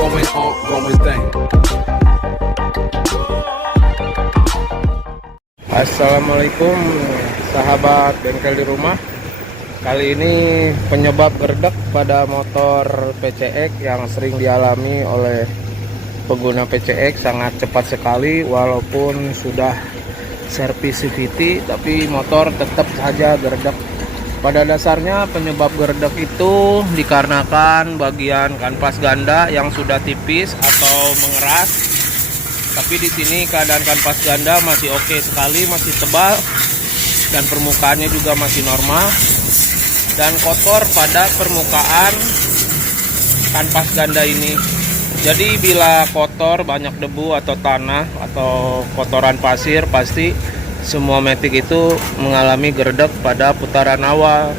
going thing. Assalamualaikum sahabat bengkel di rumah. Kali ini penyebab gerdek pada motor PCX yang sering dialami oleh pengguna PCX sangat cepat sekali, walaupun sudah servis CVT tapi motor tetap saja gerdek. Pada dasarnya penyebab gerdek itu dikarenakan bagian kanvas ganda yang sudah tipis atau mengeras. Tapi di sini keadaan kanvas ganda masih oke sekali, masih tebal dan permukaannya juga masih normal dan kotor pada permukaan kanvas ganda ini. Jadi bila kotor, banyak debu atau tanah atau kotoran pasir, pasti semua matic itu mengalami gerdek pada putaran awal.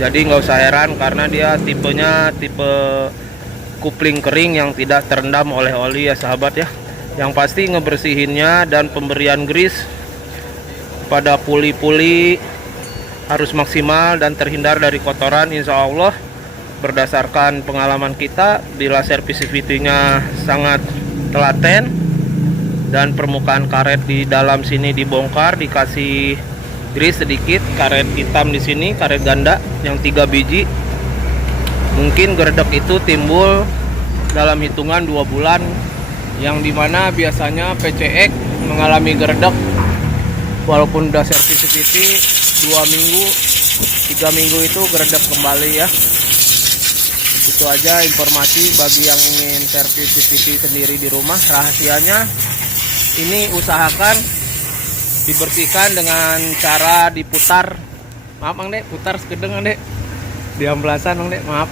Jadi nggak usah heran karena dia tipenya tipe kupling kering yang tidak terendam oleh oli ya sahabat ya. Yang pasti ngebersihinnya dan pemberian grease pada puli-puli harus maksimal dan terhindar dari kotoran. Insya Allah berdasarkan pengalaman kita, bila servis CVT-nya sangat telaten dan permukaan karet di dalam sini dibongkar, dikasih grease sedikit, karet hitam di sini, karet ganda yang 3 biji, mungkin gerdek itu timbul dalam hitungan 2 bulan, yang dimana biasanya PCX mengalami gerdek walaupun udah servis CVT 2 minggu 3 minggu itu gerdek kembali ya. Itu aja informasi bagi yang ingin servis CVT sendiri di rumah. Rahasianya ini usahakan dibersihkan dengan cara diputar. Maaf Mang Dek, putar sekedeng Dek. Di ampelasan Mang Dek, maaf.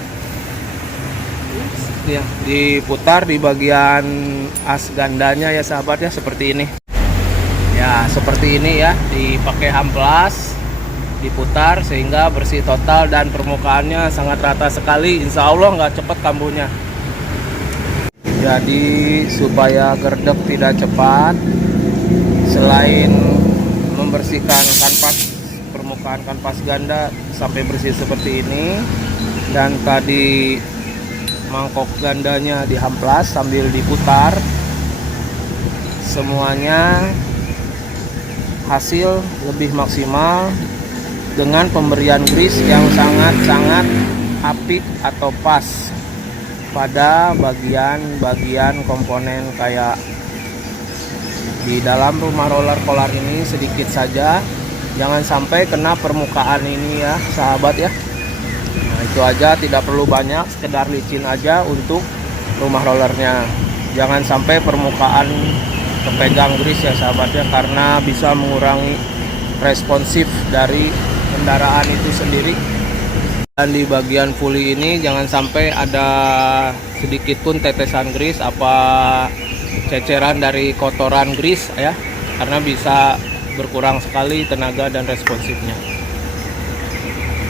Ya, diputar di bagian as gandanya ya sahabat ya, seperti ini. Ya, seperti ini ya, dipakai amplas, diputar sehingga bersih total dan permukaannya sangat rata sekali. Insya Allah nggak cepat kambuhnya. Jadi supaya gerdek tidak cepat, selain membersihkan kanvas, permukaan kanvas ganda sampai bersih seperti ini, dan tadi mangkok gandanya dihamplas sambil diputar, semuanya hasil lebih maksimal dengan pemberian grease yang sangat-sangat apik atau pas pada bagian-bagian komponen kayak di dalam rumah roller collar ini. Sedikit saja, jangan sampai kena permukaan ini ya sahabat ya. Nah itu aja, tidak perlu banyak, sekedar licin aja untuk rumah rollernya. Jangan sampai permukaan kepegang grease ya sahabat ya, karena bisa mengurangi responsif dari kendaraan itu sendiri. Dan di bagian puli ini jangan sampai ada sedikit pun tetesan grease apa ceceran dari kotoran grease ya, karena bisa berkurang sekali tenaga dan responsifnya.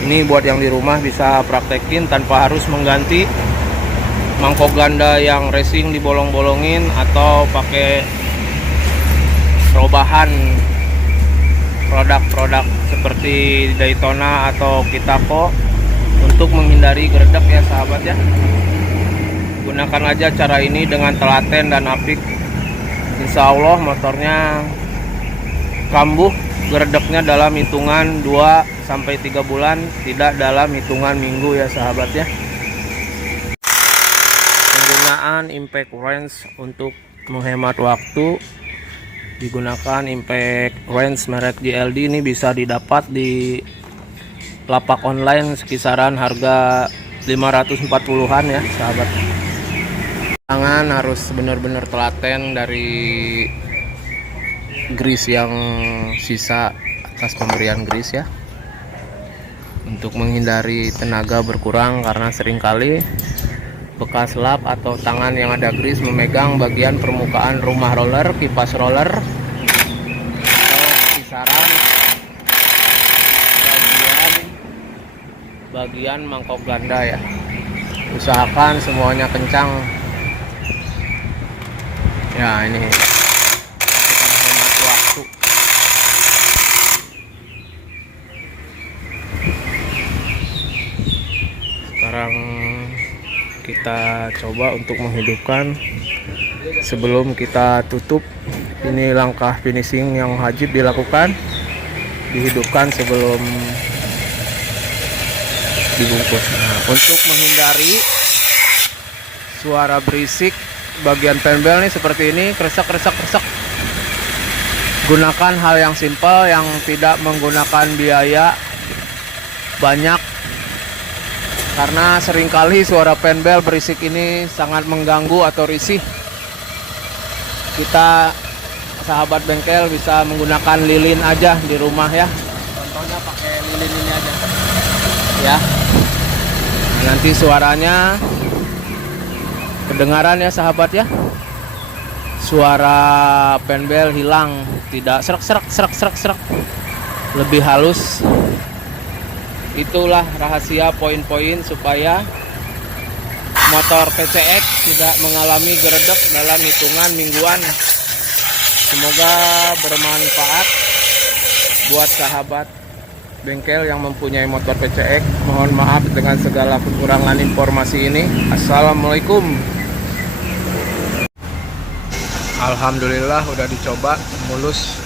Ini buat yang di rumah bisa praktekin tanpa harus mengganti mangkok ganda yang racing dibolong-bolongin atau pakai perubahan produk-produk seperti Daytona atau Kitako untuk menghindari gerdek ya sahabat ya. Gunakan aja cara ini dengan telaten dan apik. Insya Allah motornya kambuh gerdeknya dalam hitungan 2-3 bulan, tidak dalam hitungan minggu ya sahabat ya. Penggunaan impact wrench untuk menghemat waktu, digunakan impact wrench merek GLD. Ini bisa didapat di lapak online sekisaran harga 540-an ya sahabat. Tangan harus benar-benar telaten dari grease yang sisa atas pemberian grease ya, untuk menghindari tenaga berkurang, karena seringkali bekas lap atau tangan yang ada grease memegang bagian permukaan rumah roller, kipas roller, atau kisaran bagian mangkok ganda ya. Usahakan semuanya kencang ya. Ini hemat waktu. Sekarang kita coba untuk menghidupkan sebelum kita tutup. Ini langkah finishing yang wajib dilakukan, dihidupkan sebelum dibungkus. Nah, untuk menghindari suara berisik bagian penbel nih seperti ini, kresek, gunakan hal yang simpel yang tidak menggunakan biaya banyak, karena seringkali suara penbel berisik ini sangat mengganggu atau risih. Kita sahabat bengkel bisa menggunakan lilin aja di rumah ya, contohnya pakai lilin ini aja ya. Nah, nanti suaranya kedengaran ya sahabat ya, suara penbel hilang, tidak serak, lebih halus. Itulah rahasia poin-poin supaya motor PCX tidak mengalami geredek dalam hitungan mingguan. Semoga bermanfaat buat sahabat bengkel yang mempunyai motor PCX. Mohon maaf dengan segala kekurangan informasi ini. Assalamualaikum. Alhamdulillah udah dicoba mulus.